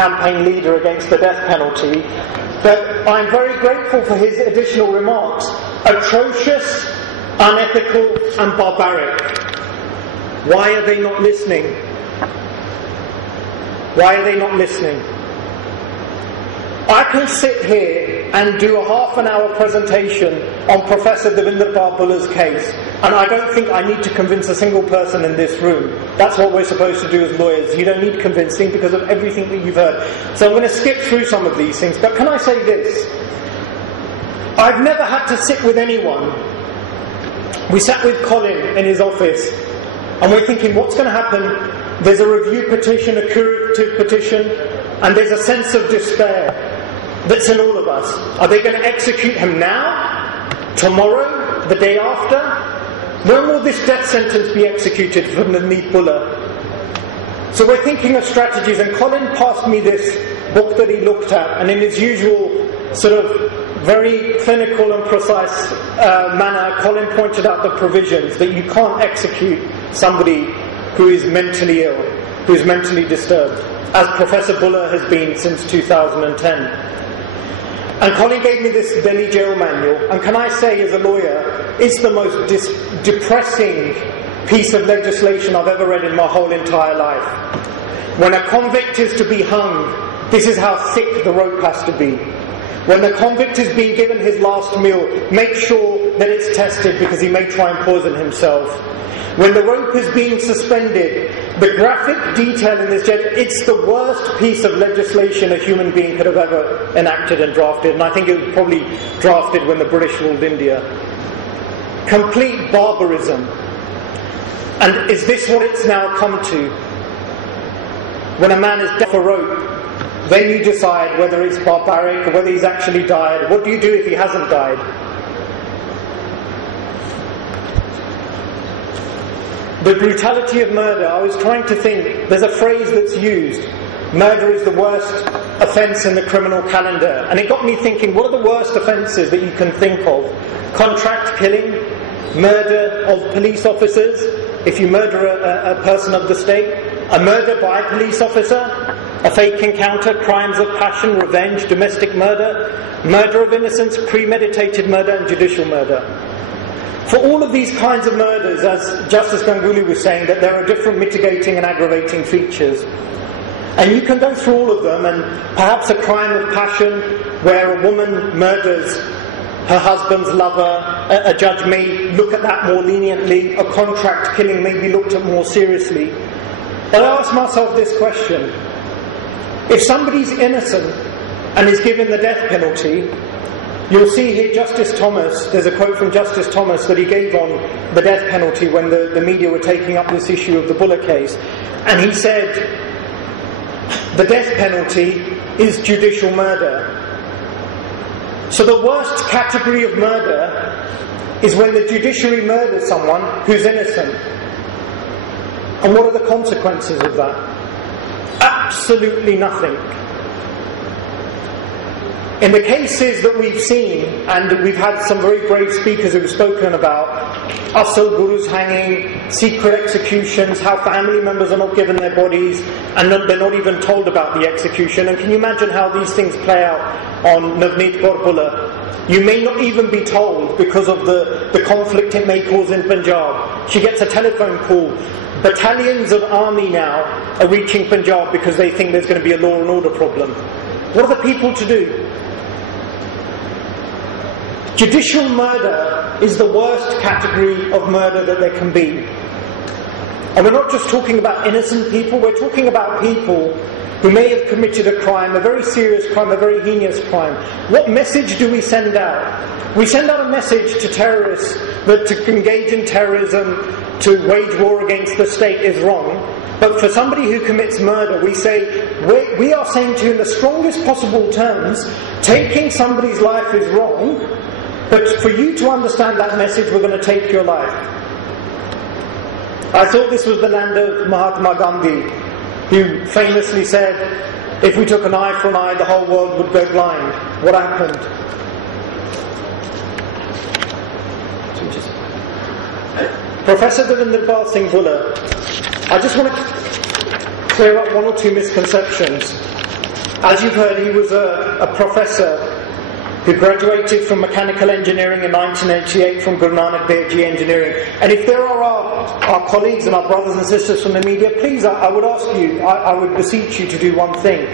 campaign leader against the death penalty, but I'm very grateful for his additional remarks. Atrocious, unethical and barbaric. Why are they not listening? Why are they not listening? I can sit here and do a half-an-hour presentation on Professor Devinder Pal Bhullar's case, and I don't think I need to convince a single person in this room. That's what we're supposed to do as lawyers. You don't need convincing because of everything that you've heard. So I'm going to skip through some of these things, but can I say this? I've never had to sit with anyone. We sat with Colin in his office, and we're thinking, what's going to happen? There's a review petition, a curative petition, and there's a sense of despair that's in all of us. Are they going to execute him now? Tomorrow? The day after? When will this death sentence be executed for Navneet Bhullar? So we're thinking of strategies, and Colin passed me this book that he looked at, and in his usual sort of very clinical and precise manner, Colin pointed out the provisions that you can't execute somebody who is mentally ill, who is mentally disturbed, as Professor Bhullar has been since 2010. And Colin gave me this Delhi jail manual, and can I say as a lawyer, it's the most depressing piece of legislation I've ever read in my whole entire life. When a convict is to be hung, this is how thick the rope has to be. When the convict is being given his last meal, make sure that it's tested because he may try and poison himself. When the rope is being suspended, the graphic detail in this, it's the worst piece of legislation a human being could have ever enacted and drafted, and I think it was probably drafted when the British ruled India. Complete barbarism. And is this what it's now come to? When a man is dead for rope, then you decide whether it's barbaric or whether he's actually died. What do you do if he hasn't died? The brutality of murder, I was trying to think, there's a phrase that's used, murder is the worst offence in the criminal calendar, and it got me thinking, what are the worst offences that you can think of? Contract killing, murder of police officers, if you murder a person of the state, a murder by a police officer, a fake encounter, crimes of passion, revenge, domestic murder, murder of innocence, premeditated murder and judicial murder. For all of these kinds of murders, as Justice Ganguly was saying, that there are different mitigating and aggravating features. And you can go through all of them, and perhaps a crime of passion where a woman murders her husband's lover, a judge may look at that more leniently, a contract killing may be looked at more seriously. But I ask myself this question: if somebody's innocent and is given the death penalty, you'll see here Justice Thomas, there's a quote from Justice Thomas that he gave on the death penalty when the media were taking up this issue of the Bhullar case. And he said, the death penalty is judicial murder. So the worst category of murder is when the judiciary murders someone who's innocent. And what are the consequences of that? Absolutely nothing. In the cases that we've seen, and we've had some very brave speakers who've spoken about Asal Gurus hanging, secret executions, how family members are not given their bodies, and they're not even told about the execution. And can you imagine how these things play out on Navneet Kaur Bhullar? You may not even be told because of the conflict it may cause in Punjab. She gets a telephone call. Battalions of army now are reaching Punjab because they think there's going to be a law and order problem. What are the people to do? Judicial murder is the worst category of murder that there can be. And we're not just talking about innocent people, we're talking about people who may have committed a crime, a very serious crime, a very heinous crime. What message do we send out? We send out a message to terrorists that to engage in terrorism, to wage war against the state is wrong. But for somebody who commits murder, we say, we are saying to you in the strongest possible terms, taking somebody's life is wrong, but for you to understand that message, we're going to take your life. I thought this was the land of Mahatma Gandhi, who famously said, if we took an eye for an eye, the whole world would go blind. What happened? Professor Devinder Pal Bhullar, I just want to clear up one or two misconceptions. As you've heard, he was a professor who graduated from mechanical engineering in 1988 from Guru Nanak Dev Ji Engineering. And if there are our colleagues and our brothers and sisters from the media, please, I would ask you, I would beseech you to do one thing.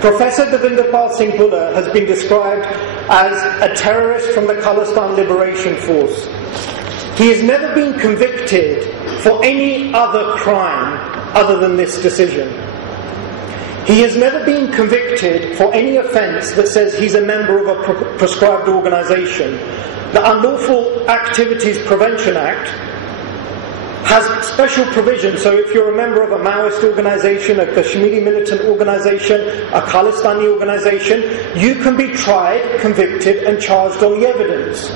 Professor Devinderpal Singh Bhullar has been described as a terrorist from the Khalistan Liberation Force. He has never been convicted for any other crime other than this decision. He has never been convicted for any offence that says he's a member of a prescribed organisation. The Unlawful Activities Prevention Act has special provisions, so if you're a member of a Maoist organisation, a Kashmiri militant organisation, a Khalistani organisation, you can be tried, convicted and charged on the evidence.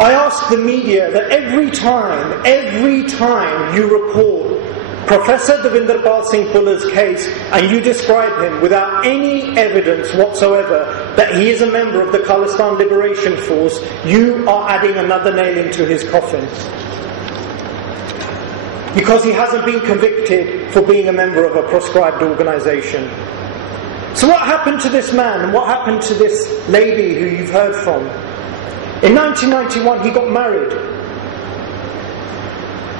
I ask the media that every time you report Professor Devinderpal Singh Bhullar's case and you describe him without any evidence whatsoever that he is a member of the Khalistan Liberation Force, you are adding another nail into his coffin. Because he hasn't been convicted for being a member of a proscribed organisation. So what happened to this man and what happened to this lady who you've heard from? In 1991 he got married.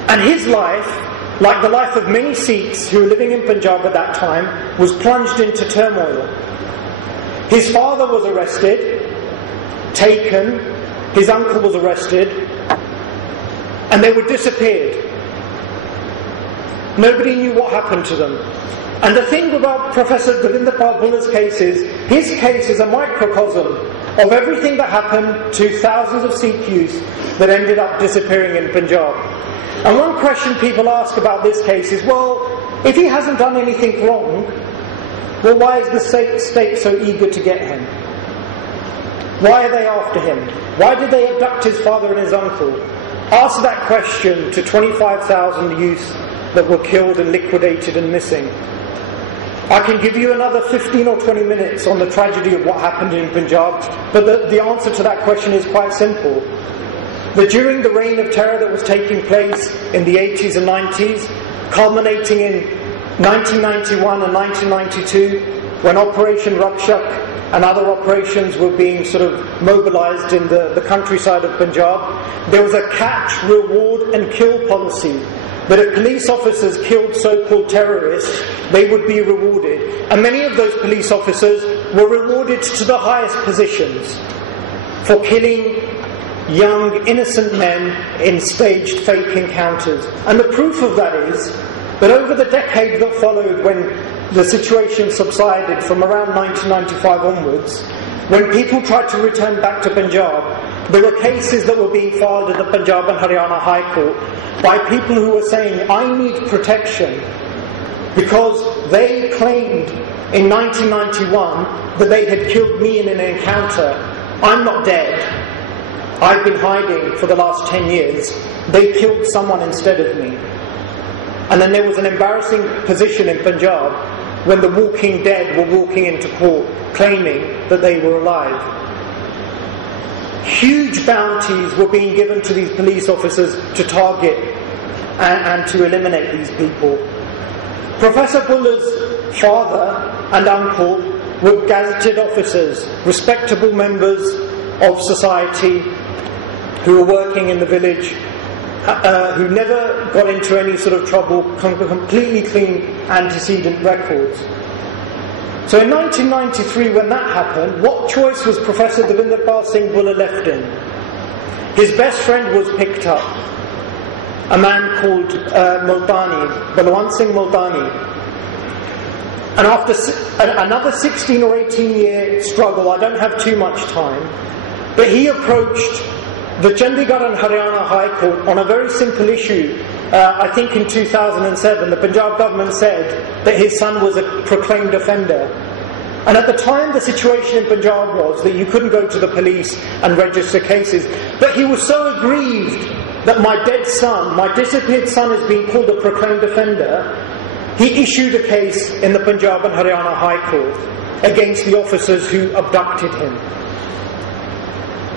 And his life, like the life of many Sikhs who were living in Punjab at that time, was plunged into turmoil. His father was arrested, taken, his uncle was arrested, and they were disappeared. Nobody knew what happened to them. And the thing about Professor Devinderpal Bhullar's case is, his case is a microcosm of everything that happened to thousands of Sikh youth that ended up disappearing in Punjab. And one question people ask about this case is, well, if he hasn't done anything wrong, well, why is the state so eager to get him? Why are they after him? Why did they abduct his father and his uncle? Ask that question to 25,000 youth that were killed and liquidated and missing. I can give you another 15 or 20 minutes on the tragedy of what happened in Punjab, but the answer to that question is quite simple. That during the reign of terror that was taking place in the 80s and 90s, culminating in 1991 and 1992, when Operation Rakshak and other operations were being sort of mobilised in the countryside of Punjab, there was a catch, reward and kill policy. That if police officers killed so-called terrorists, they would be rewarded. And many of those police officers were rewarded to the highest positions for killing young, innocent men in staged fake encounters. And the proof of that is that over the decade that followed, when the situation subsided from around 1995 onwards, when people tried to return back to Punjab, there were cases that were being filed at the Punjab and Haryana High Court by people who were saying, I need protection, because they claimed in 1991 that they had killed me in an encounter. I'm not dead. I've been hiding for the last 10 years. They killed someone instead of me. And then there was an embarrassing position in Punjab when the walking dead were walking into court claiming that they were alive. Huge bounties were being given to these police officers to target and to eliminate these people. Professor Bhullar's father and uncle were gazetted officers, respectable members of society who were working in the village, who never got into any sort of trouble, completely clean antecedent records. So in 1993, when that happened, what choice was Professor Devinderpal Singh Bhullar left in? His best friend was picked up, a man called Multani, Balwant Singh Multani. And after another 16 or 18 year struggle, I don't have too much time, but he approached the Chandigarh and Haryana High Court on a very simple issue. I think in 2007 the Punjab government said that his son was a proclaimed offender. And at the time the situation in Punjab was that you couldn't go to the police and register cases. But he was so aggrieved that my dead son, my disappeared son, is being called a proclaimed offender, he issued a case in the Punjab and Haryana High Court against the officers who abducted him.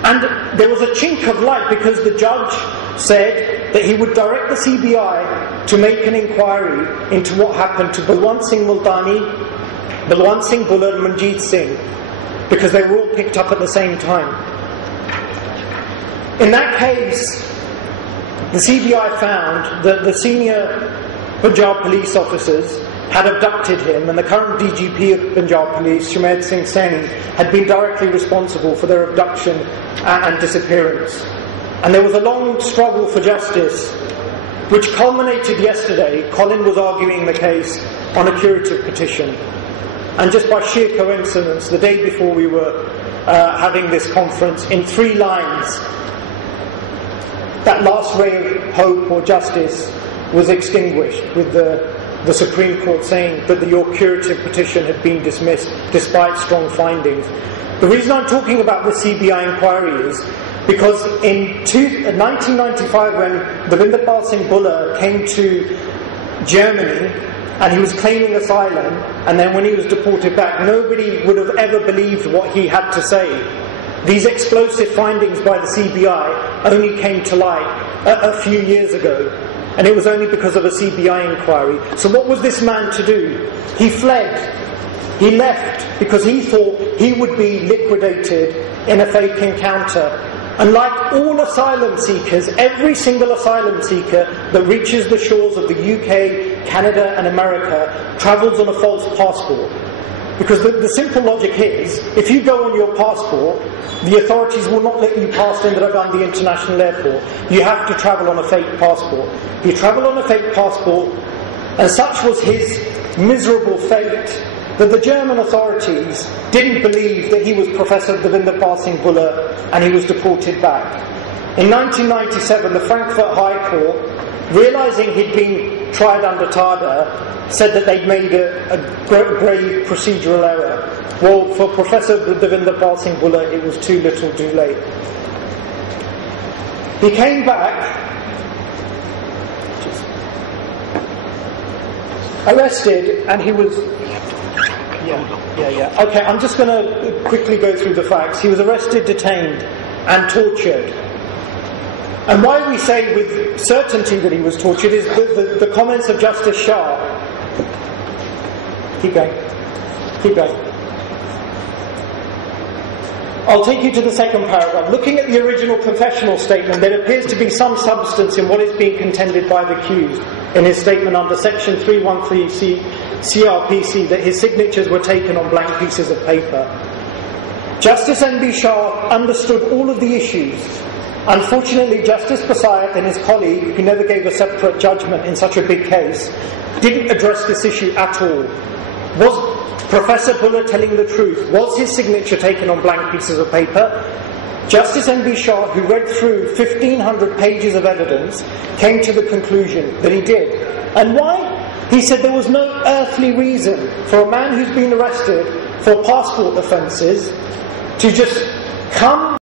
And there was a chink of light, because the judge said that he would direct the CBI to make an inquiry into what happened to Balwant Singh Multani Balwant Singh Bhullar and Manjeet Singh, because they were all picked up at the same time. In that case, the CBI found that the senior Punjab police officers had abducted him, and the current DGP of Punjab Police, Shumaid Singh Saini, had been directly responsible for their abduction and disappearance. And there was a long struggle for justice, which culminated yesterday. Colin was arguing the case on a curative petition. And just by sheer coincidence, the day before we were having this conference, in 3 lines, that last ray of hope or justice was extinguished, with the Supreme Court saying that your curative petition had been dismissed despite strong findings. The reason I'm talking about the CBI inquiry is because in 1995, when Devinder Pal Singh Bhullar came to Germany and he was claiming asylum, and then when he was deported back, nobody would have ever believed what he had to say. These explosive findings by the CBI only came to light a few years ago, and it was only because of a CBI inquiry. So what was this man to do? He fled. He left because he thought he would be liquidated in a fake encounter. And like all asylum seekers, every single asylum seeker that reaches the shores of the UK, Canada and America travels on a false passport. Because the simple logic is, if you go on your passport, the authorities will not let you pass Indira Gandhi International Airport. You have to travel on a fake passport. You travel on a fake passport, and such was his miserable fate that the German authorities didn't believe that he was Professor Devinder Pal Singh Bhullar, and he was deported back. In 1997, the Frankfurt High Court, realising he'd been tried under TADA, said that they'd made a grave procedural error. Well, for Professor Devinder Pal Singh Bhullar, it was too little too late. He came back, arrested, and he was... Yeah. Okay, I'm just going to quickly go through the facts. He was arrested, detained, and tortured. And why we say with certainty that he was tortured is the comments of Justice Shah. Keep going. I'll take you to the second paragraph. Looking at the original confessional statement, there appears to be some substance in what is being contended by the accused in his statement under Section 313 CRPC that his signatures were taken on blank pieces of paper. Justice N.B. Shah understood all of the issues. Unfortunately, Justice Pasayat and his colleague, who never gave a separate judgment in such a big case, didn't address this issue at all. Was Professor Bhullar telling the truth? Was his signature taken on blank pieces of paper? Justice N.B. Shah, who read through 1,500 pages of evidence, came to the conclusion that he did. And why? He said there was no earthly reason for a man who's been arrested for passport offences to just come